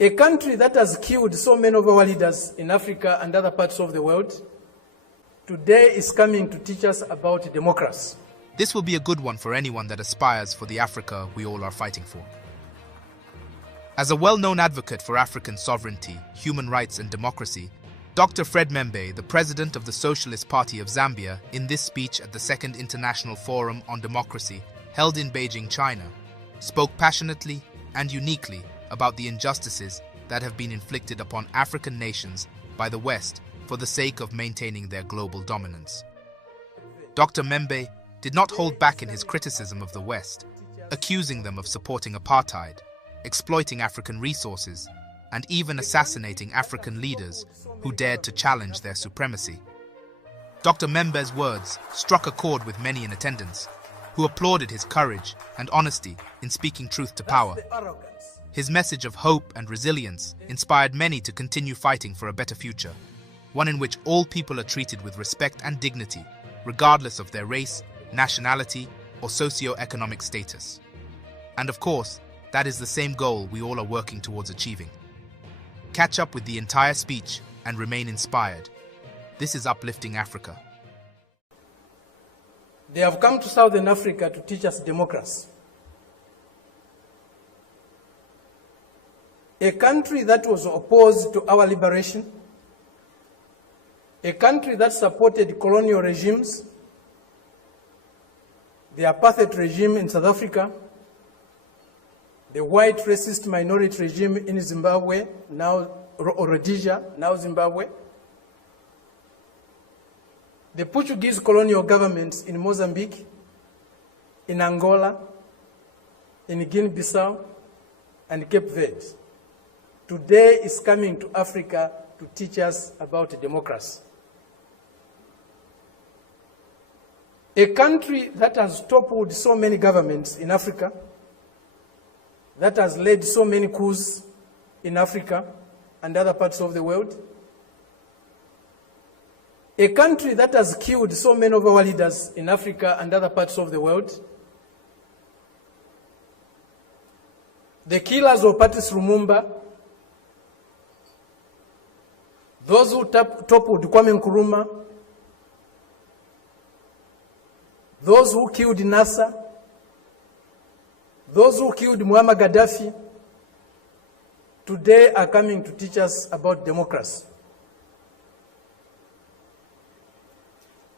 A country that has killed so many of our leaders in Africa and other parts of the world, today is coming to teach us about democracy. This will be a good one for anyone that aspires for the Africa we all are fighting for. As a well-known advocate for African sovereignty, human rights and democracy, Dr. Fred Mmembe, the president of the Socialist Party of Zambia, in this speech at the Second International Forum on Democracy held in Beijing, China, spoke passionately and uniquely about the injustices that have been inflicted upon African nations by the West for the sake of maintaining their global dominance. Dr. Mmembe did not hold back in his criticism of the West, accusing them of supporting apartheid, exploiting African resources, and even assassinating African leaders who dared to challenge their supremacy. Dr. Mmembe's words struck a chord with many in attendance, who applauded his courage and honesty in speaking truth to power. His message of hope and resilience inspired many to continue fighting for a better future, one in which all people are treated with respect and dignity, regardless of their race, nationality, or socioeconomic status. And of course, that is the same goal we all are working towards achieving. Catch up with the entire speech and remain inspired. This is Uplifting Africa. They have come to Southern Africa to teach us democracy. A country that was opposed to our liberation, a country that supported colonial regimes, the apartheid regime in South Africa, the white racist minority regime in Zimbabwe, now Rhodesia, now Zimbabwe, the Portuguese colonial governments in Mozambique, in Angola, in Guinea-Bissau, and Cape Verde, today is coming to Africa to teach us about democracy. A country that has toppled so many governments in Africa, that has led so many coups in Africa and other parts of the world. A country that has killed so many of our leaders in Africa and other parts of the world. The killers of Patrice Lumumba, those who toppled Kwame Nkrumah, those who killed Nasser, those who killed Muammar Gaddafi, today are coming to teach us about democracy.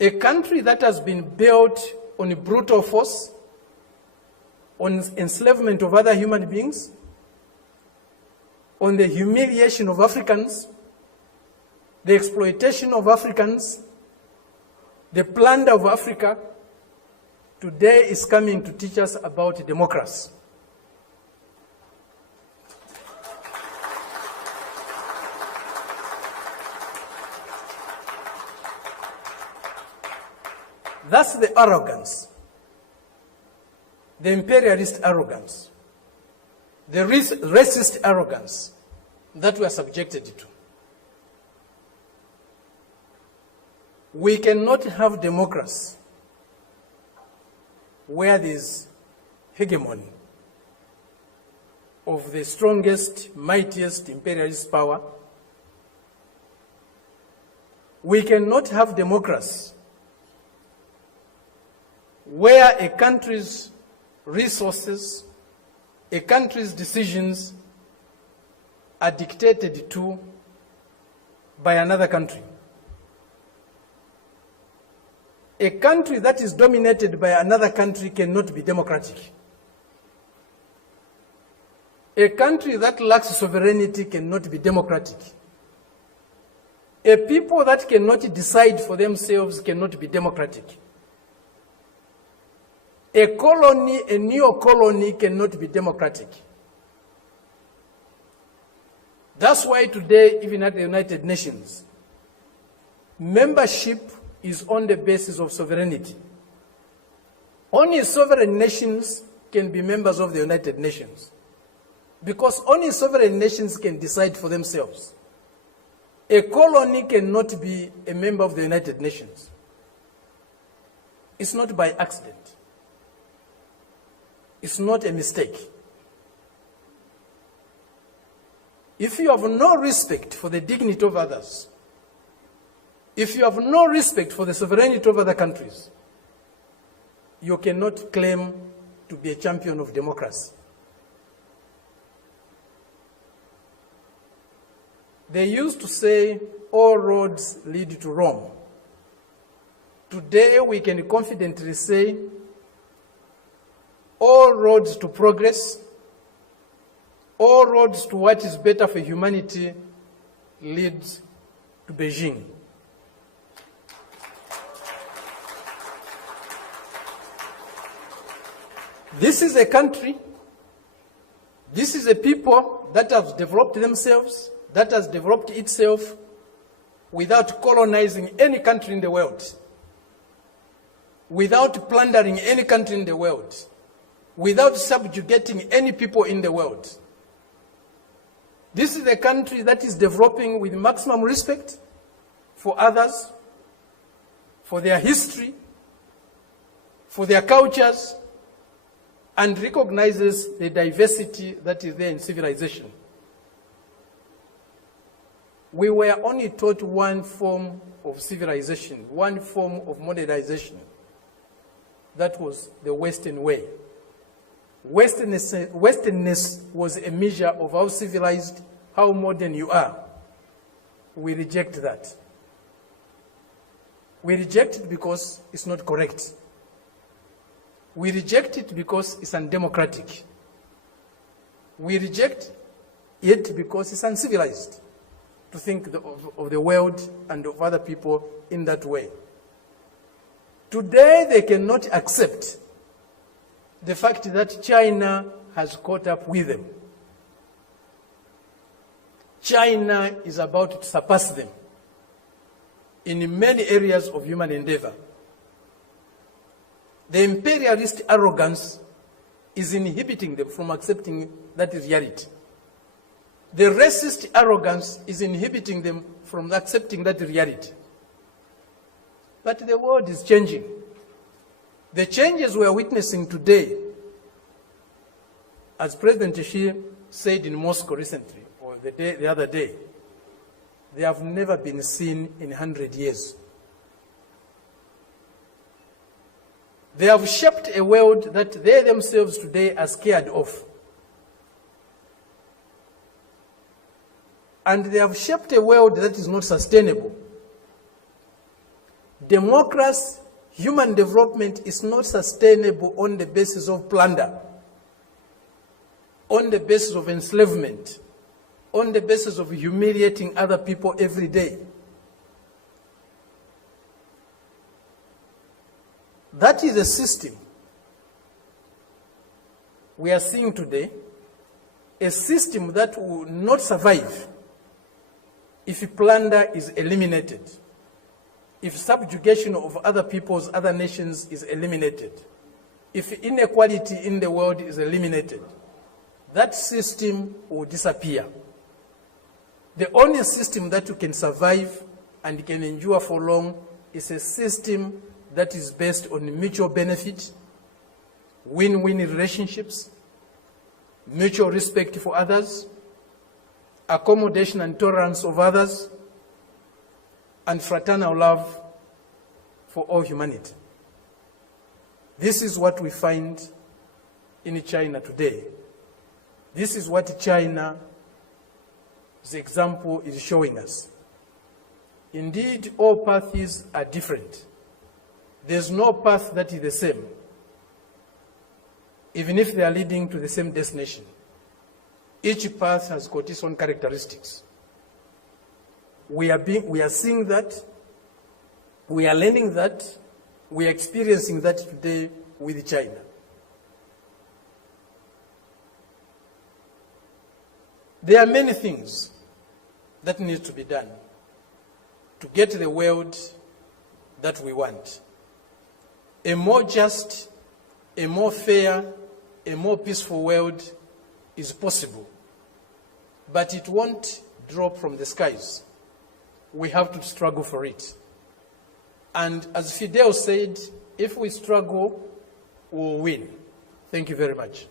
A country that has been built on brutal force, on enslavement of other human beings, on the humiliation of Africans, the exploitation of Africans, the plunder of Africa, today is coming to teach us about democracy. That's the arrogance, the imperialist arrogance, the racist arrogance that we are subjected to. We cannot have democracy where there is hegemony of the strongest, mightiest imperialist power. We cannot have democracy where a country's resources, a country's decisions are dictated to by another country. A country that is dominated by another country cannot be democratic. A country that lacks sovereignty cannot be democratic. A people that cannot decide for themselves cannot be democratic. A colony, a neo-colony cannot be democratic. That's why today, even at the United Nations, membership is on the basis of sovereignty. Only sovereign nations can be members of the United Nations, because only sovereign nations can decide for themselves. A colony cannot be a member of the United Nations. It's not by accident. It's not a mistake. if you have no respect for the dignity of others, if you have no respect for the sovereignty of other countries, you cannot claim to be a champion of democracy. They used to say, all roads lead to Rome. Today, we can confidently say, all roads to progress, all roads to what is better for humanity lead to Beijing. This is a country, this is a people that have developed themselves, that has developed itself without colonizing any country in the world, without plundering any country in the world, without subjugating any people in the world. This is a country that is developing with maximum respect for others, for their history, for their cultures, and recognizes the diversity that is there in civilization. We were only taught one form of civilization, one form of modernization. That was the Western way. Westernness was a measure of how civilized, how modern you are. We reject that. We reject it because it's not correct. We reject it because it's undemocratic. We reject it because it's uncivilized to think of the world and of other people in that way. Today, they cannot accept the fact that China has caught up with them. China is about to surpass them in many areas of human endeavor. The imperialist arrogance is inhibiting them from accepting that reality. The racist arrogance is inhibiting them from accepting that reality. But the world is changing. The changes we are witnessing today, as President Xi said in Moscow recently, or the other day, they have never been seen in 100 years. They have shaped a world that they themselves today are scared of. And they have shaped a world that is not sustainable. Democracy, human development is not sustainable on the basis of plunder, on the basis of enslavement, on the basis of humiliating other people every day. That is a system we are seeing today, a system that will not survive if plunder is eliminated, if subjugation of other peoples, other nations is eliminated, if inequality in the world is eliminated. That system will disappear. The only system that can survive and can endure for long is a system that is based on mutual benefit, win-win relationships, mutual respect for others, accommodation and tolerance of others, and fraternal love for all humanity. This is what we find in China today. This is what China's example is showing us. Indeed, all paths are different. There's no path that is the same, even if they are leading to the same destination. Each path has got its own characteristics. We are seeing that, we are learning that, we are experiencing that today with China. There are many things that need to be done to get the world that we want. A more just, a more fair, a more peaceful world is possible, but it won't drop from the skies. We have to struggle for it. And as Fidel said, if we struggle, we'll win. Thank you very much.